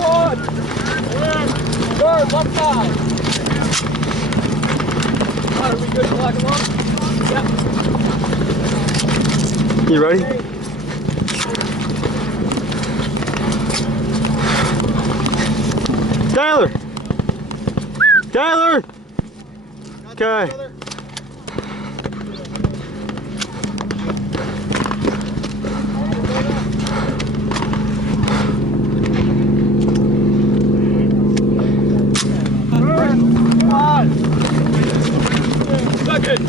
squad! Third, left side. Are we good to lock them up? Yep. You ready? Tyler! Tyler! Okay. Second.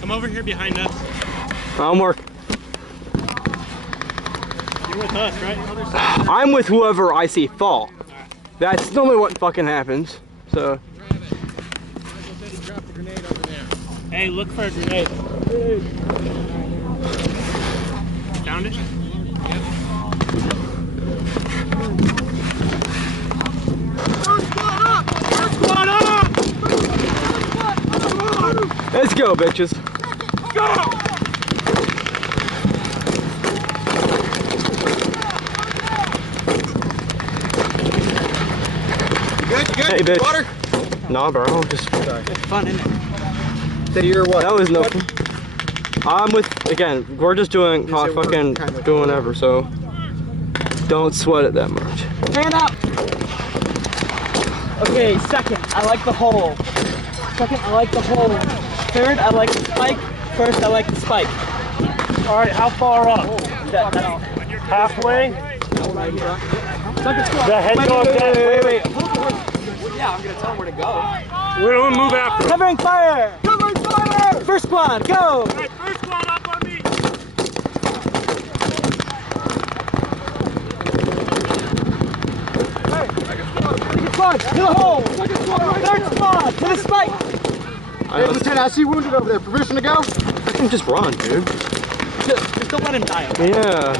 Come over here behind us. I'm working. You're with us, right? I'm with whoever I see fall. That's normally what fucking happens. So. Hey, look for a grenade. Found it? Yep. First squad up! First squad up! Let's go, bitches. Go! Good? Hey, bitch. Water? Nah, bro. Just. It's fun, isn't it? So you're what? That was nothing. I'm with, again, we're just doing fucking doing whatever, so don't sweat it that much. Stand up! Okay, second, I like the hole. Second, I like the hole. Third, I like the spike. First, I like the spike. Alright, how far up? Halfway? Second squad. The head dog down. Wait. Yeah, I'm gonna tell him where to go. We're gonna move after. Covering fire! Covering fire! First squad, go! Alright, first squad up on me. Second squad, to the hole! Second squad, third squad, to the spike! Hey, Lieutenant, I see wounded over there. Permission to go? I can just run, dude. Just don't let him die. Yeah.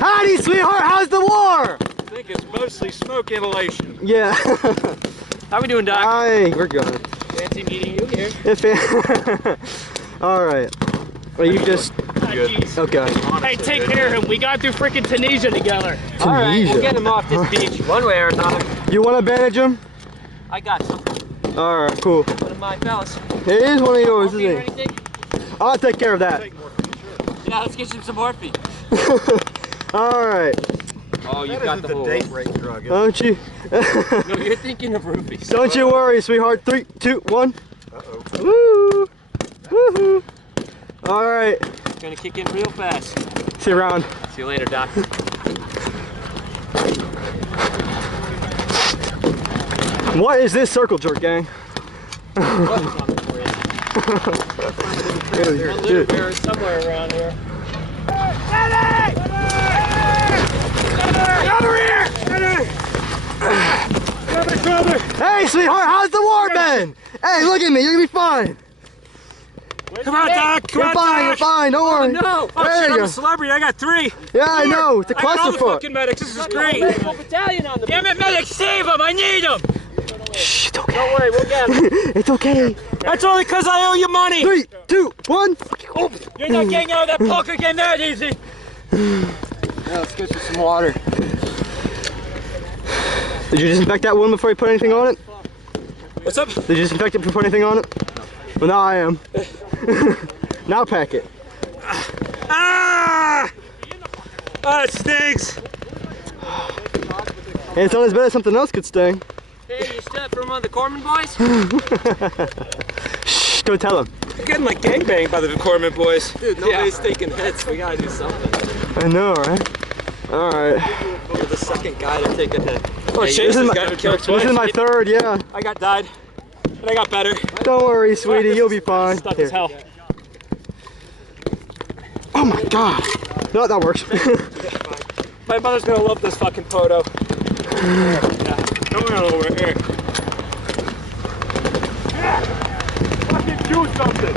Howdy, sweetheart. How's the war? I think it's mostly smoke inhalation. Yeah. How we doing, Doc? Hi, we're good. Fancy meeting you here. All right. Are you just okay? Hey, take care of him. We got through freaking Tunisia together. All right, we'll get him off this beach one way or another. You want to bandage him? I got some. All right, cool. One of my fellas. It is one of yours, Morphine or isn't it? anything? I'll take care of that. Yeah, let's get you some morphine. All right. Oh, you got the whole date rape drug. Don't you? No, you're thinking of rupees. Don't you worry, sweetheart. 3, 2, 1. Uh-oh. Woo! Woohoo! All right. It's gonna kick in real fast. See you around. See you later, Doc. What is this circle jerk, gang? What's on it for you? Dude. There is somewhere around here. Hey, sweetheart, how's the war been? Hey, look at me, you're gonna be fine. Come on, Doc. Come You're on, fine, Doc. you're fine, don't worry. No! Oh, There shit, you I'm go. a celebrity. I got 3. Yeah, I know, it's a I got all the clusterfuck. fucking medics. This is great. Whole battalion on the Damn it, medics, save him. I need him. Shh, it's okay. Don't worry, we'll get him. It's okay. That's only because I owe you money. 3, 2, 1. You're not getting out of that poker game that easy. Yeah, let's get you some water. Did you disinfect that one before you put anything on it? What's up? Did you disinfect it before you put anything on it? Well, now I am. Now pack it. Ah! Oh, it stinks. And it's not as bad as something else could sting. Hey, you still up from one of the Corman boys? Shh, don't tell him. You're getting like gangbanged by the Corman boys. Dude, nobody's taking hits. We gotta do something. I know, right? All right. You're the second guy to take a hit. Oh, This is my third, yeah. I got died, and I got better. Don't worry, sweetie, you'll be fine. Stuck Here. as hell. Oh my god. No, that works. My mother's gonna love this fucking photo. Yeah. Come on over here. Yeah. Fucking do something.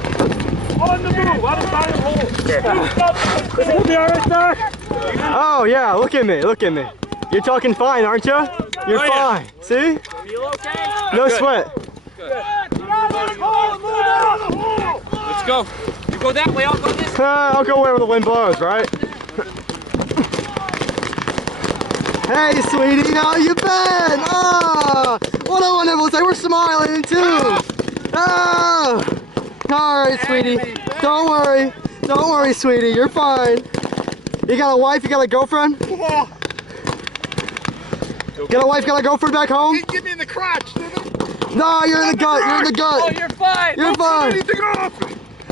On the move. Out of the hole. Do something. Is it be alright, sir? Oh yeah, look at me, look at me. You're talking fine, aren't you? You're Oh, yeah. fine. See? Feel okay? No sweat. Let's go. You go that way, I'll go this way. I'll go wherever the wind blows, right? Hey, sweetie, how you been? Oh, what a wonderful day. We're smiling too. Oh. All right, sweetie. Don't worry, sweetie. You're fine. You got a wife? You got a girlfriend? Yeah. Got a wife? Got a girlfriend back home? He get me in the crotch, didn't he? No, you're in the gut. You're in the gut. Oh, you're fine. You're fine. Anything off.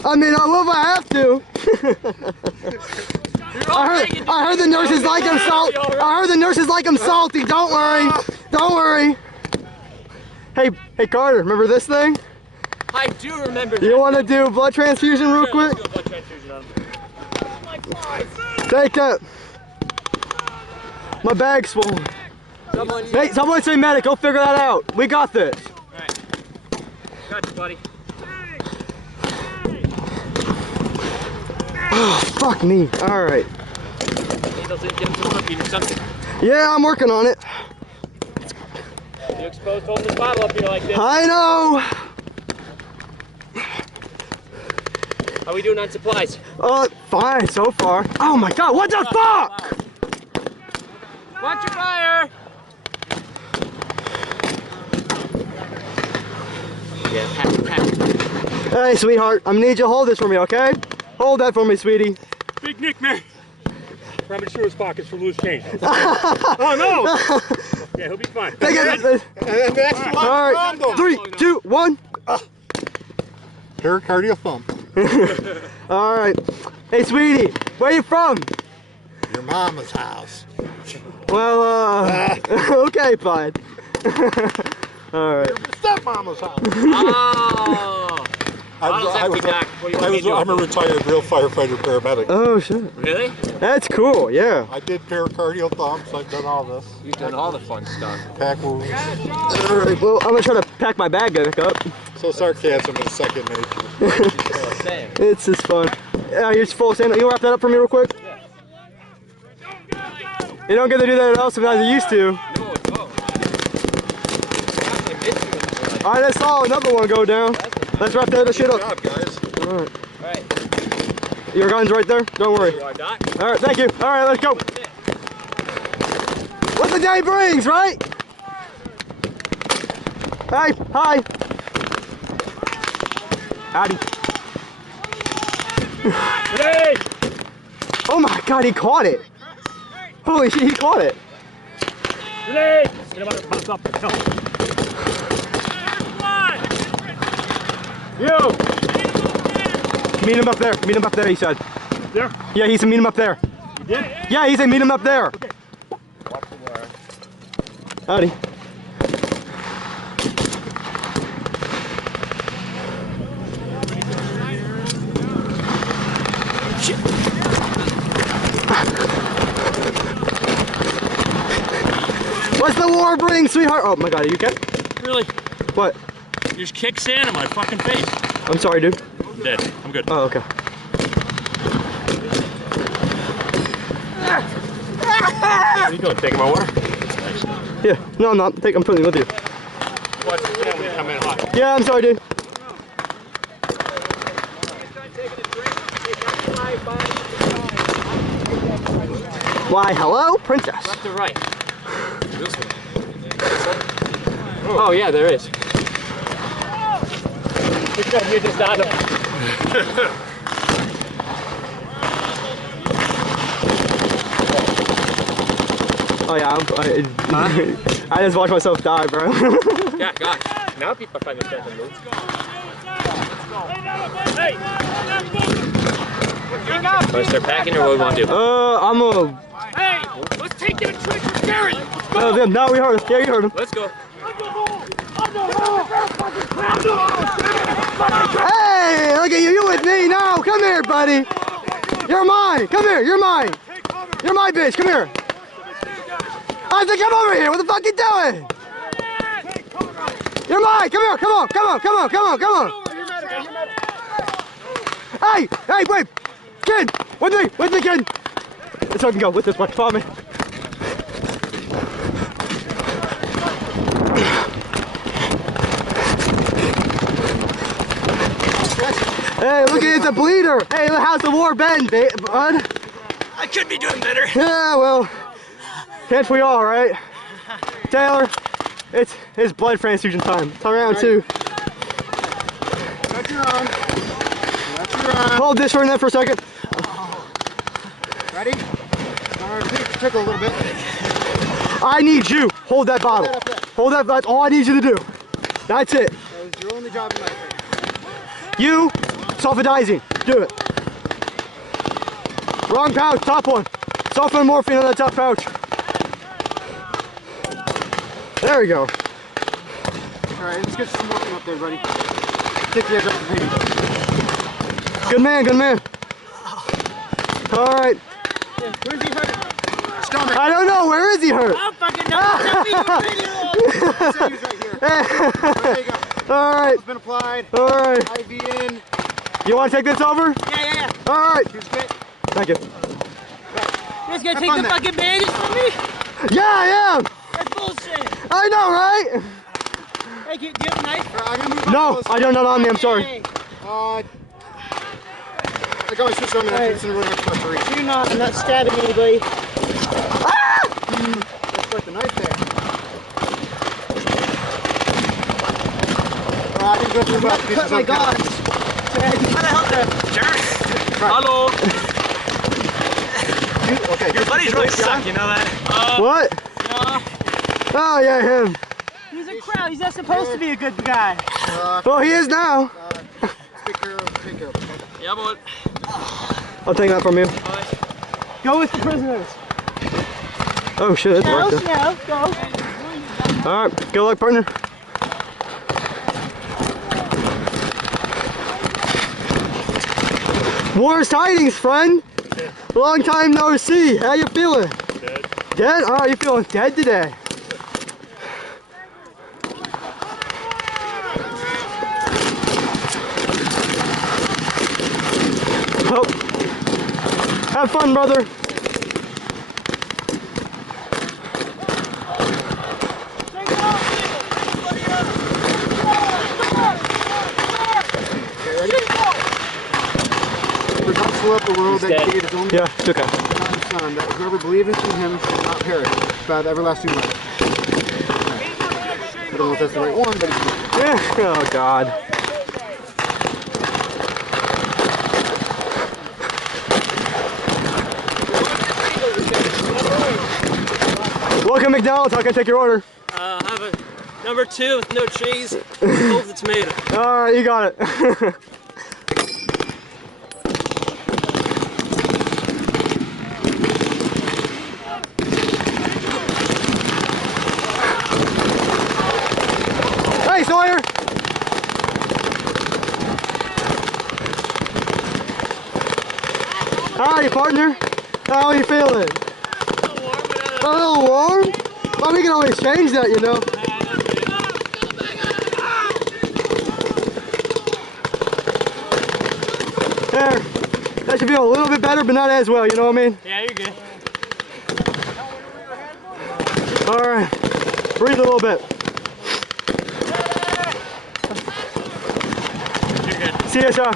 I mean, I will if I have to. I heard the nurses like him salty. I heard the nurses like him salty. Don't worry. Don't worry. Hey, Carter, remember this thing? I do remember that. You want to do a blood transfusion real quick? Let's do a blood transfusion on him. Take it. My bag's swollen. Hey, someone say medic. Go figure that out. We got this. Alright. Got you, buddy. Oh, fuck me. All right. Get him some morphine or something. Yeah, I'm working on it. You exposed holding this bottle up here like this. I know. How are we doing on supplies? Fine so far. Oh my god, what the fuck? Watch your fire! Yeah, pack. Hey, sweetheart, I'm gonna need you to hold this for me, okay? Hold that for me, sweetie. Big Nick, man. Grab his shoes pockets for loose change. Oh no! Yeah, he'll be fine. Take it. And the next one. All right, 3, 2, 1. Pericardial thump. All right. Hey, sweetie, where you from? Your mama's house. Well, okay, fine. All right. Stepmama's house. Oh! I'm a retired real firefighter paramedic. Oh shit. Really? That's cool. Yeah. I did pericardial thumps. I've done all this. You've done all the fun stuff. Pack wounds. All right. Well, I'm gonna try to pack my bag back up. So sarcasm is second nature. It's just fun. Yeah, you're just full of sand. You wrap that up for me real quick? You don't get to do that at all sometimes you used to. I just saw another one go down. Let's wrap that shit up. Good job, guys. Alright. Your gun's right there? Don't worry. Alright, thank you. Alright, let's go. What the day brings, right? Hi. Hi. Howdy. Hey! Oh my god, he caught it. Holy shit, he caught it. Hey! Get about to pop up. No. You! Meet him up there. Meet him up there, he said. There? Yeah, he said meet him up there. You did? Yeah, he said meet him up there. Okay. Howdy. What's the war bring, sweetheart? Oh my god, are you okay? Really? What? You just kicked sand in my fucking face. I'm sorry, dude. I'm dead. I'm good. Oh, okay. Where are you going? Taking my water? Yeah, no, I'm not. I'm putting it with you. Watch the family come in hot. Yeah, I'm sorry, dude. Why, hello, princess. Left or right? This one. Oh yeah, there is. You're just on him. Oh yeah, I just watched myself die, bro. Yeah, gosh. Now people find their strength and move. Hey! Want to start packing or what do we want to do? I'm a... Hey! Let's take that trick for Gary! That was him. No, we heard him. Yeah, you heard him. Let's go. Hey, look at you. You with me now. Come here, buddy. You're mine. Come here. You're mine. You're my bitch. Come here. I said, come over here. What the fuck you doing? You're mine. Come here. Come on. Come on. Come on. Come on. Come on. Hey. Hey, wait. Kid. With me. With me, kid. Let's fucking go. With this one. Follow me. Hey, look at it's a bleeder. Hey, how's the war been, bud? I could be doing better. Yeah, well, can't we all, right? Taylor, it's blood transfusion time. It's round 2. That's your arm. That's your arm. Hold this for a minute for a second. Ready? Tickle a little bit. I need you. Hold that bottle. Hold that. That's all I need you to do. That's it. That was your only job in life. You, sulfidizing. Do it. Wrong pouch. Top one. Sulfur and morphine on that top pouch. There we go. Alright, let's get some morphine up there, buddy. Take the edge off the pain. Good man, good man. Alright. Where's he hurt? Stomach. I don't know, where is he hurt? I don't fucking know. He's right here. There you go. Alright. It's been applied. Alright. IV in. You want to take this over? Yeah. Alright. Here's fit. Thank you. You guys gonna take fun the then. fucking bandage from me? Yeah, I am. That's bullshit. I know, right? Hey, do you have a knife? I'm gonna move up No, close. I don't know on me, I'm sorry. Hey, I got my switch on and it's in a really hard spot to reach. you're not. I'm not stabbing anybody. Let's put the knife there. I didn't go through both pieces. Cut my guards. How the hell there? Hello. Okay. Your buddies really suck, you know that? What? No, Oh, yeah, him. he's a crowd. He's not supposed to be a good guy. Well, he is now. Take care of it. Yeah, but I'll take that from you. Go with the prisoners. Oh, shit, that's No, right there. no, go. Alright, good luck, partner. Worst tidings, friend. Long time no see. How you feeling? Dead. Dead? Oh, you feeling dead today? Oh. Have fun, brother. For God so loved the world that he gave his only Yeah, it's okay. begotten Son, that whoever believes in him shall not perish, but have everlasting life. I don't know if that's the right one, but it's Yeah. Oh, God. Welcome, McDonald's. How can I take your order? I have a number 2 with no cheese. Hold the tomato. All right, you got it. Hey, Sawyer. Howdy, partner. How are you feeling? A little warm? Well, we can always change that, you know. There. That should feel a little bit better, but not as well, you know what I mean? Yeah, you're good. Alright. Breathe a little bit. You're good. See ya, Sean.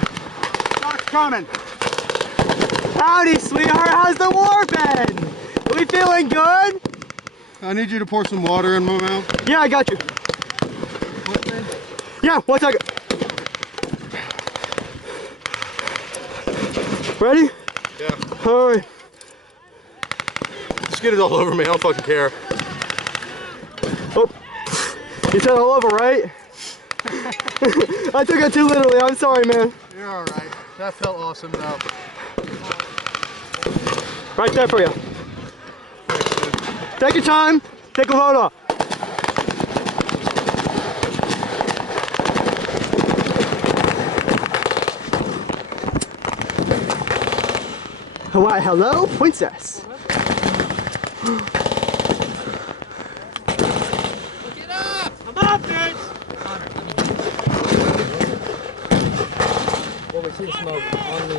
Doc's coming. Howdy, sweetheart. How's the war been? We feeling good? I need you to pour some water in my mouth. Yeah, I got you. Yeah, 1 second. Ready? Yeah. Alright. Just get it all over me. I don't fucking care. Oh. You said all over, right? I took it too literally. I'm sorry, man. You're alright. That felt awesome though. Right there for you. Take your time. Take a photo. Why, hello, princess. Come on, bitch!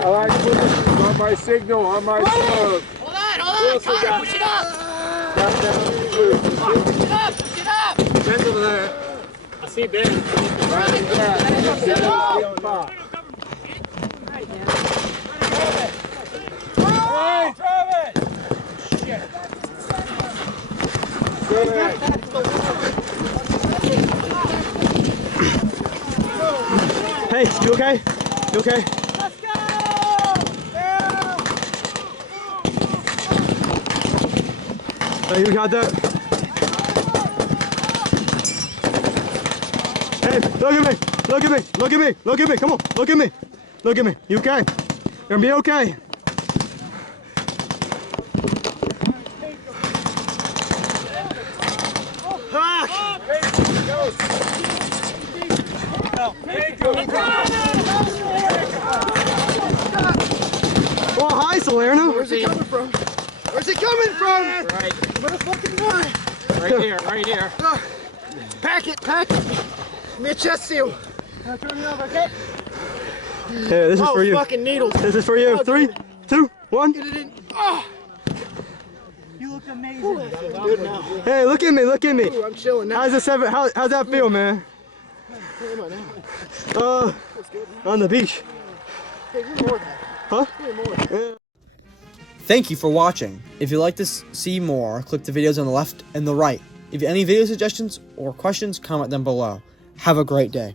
Alright, on my signal, on my smoke. Hold on, Connor, push it up! Push it up, push it up! Ben's over there. I see Ben. Hey, Travis! Shit. Hey, you okay? You okay? Let's go! Hey, you got that? Hey, look at me! Look at me! Look at me! Look at me! Come on! Look at me! Look at me! You okay? You're gonna be okay. Oh, hi, Salerno. Where's it coming from? Where's it coming from? Right, Motherfucking guy. right here, right here. Pack it, pack it. Give me a chest seal. Now turn it over, okay? Hey, this is for you. Fucking needles. This is for you. 3, 2, 1. Get it in. Oh, You look amazing. good now. Hey, look at me. Look at me. Ooh, I'm chilling now. How's the seven? How's that feel, man? Where am I now? On the beach. Hey, you're more than that. Huh? You're more than that. Thank you for watching. If you'd like to see more, click the videos on the left and the right. If you have any video suggestions or questions, comment them below. Have a great day.